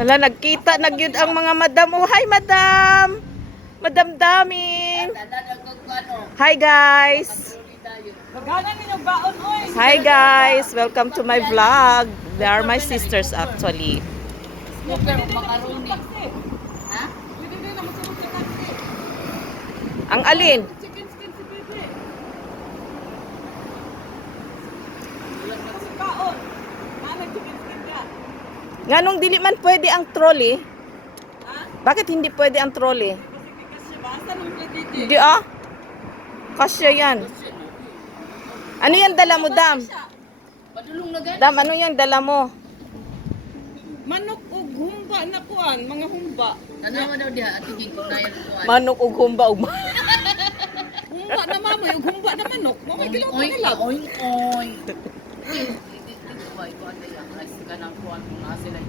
Hala, nagkita nagyud ang mga madam. Oh, hi madam. Madam Daming. Hi guys. Hi guys, welcome to my vlog. They are my sisters actually. Ang alin? Nganong dili man pwede ang trolley? Bakit hindi pwede ang trolley? Hindi ah. Kasya yan. Ano yan dala mo, Dam? Dam, ano yan dala mo? Manok ug humba na kuan, mga humba. Tanawa daw diha atigin ko na yan kuan. Manok ug humba ug Humba na mamoy ug humba na manok. Mo may kilaw Oy, nila. oy, oy. Ito ba ito ay kanang kuan kung nasa sila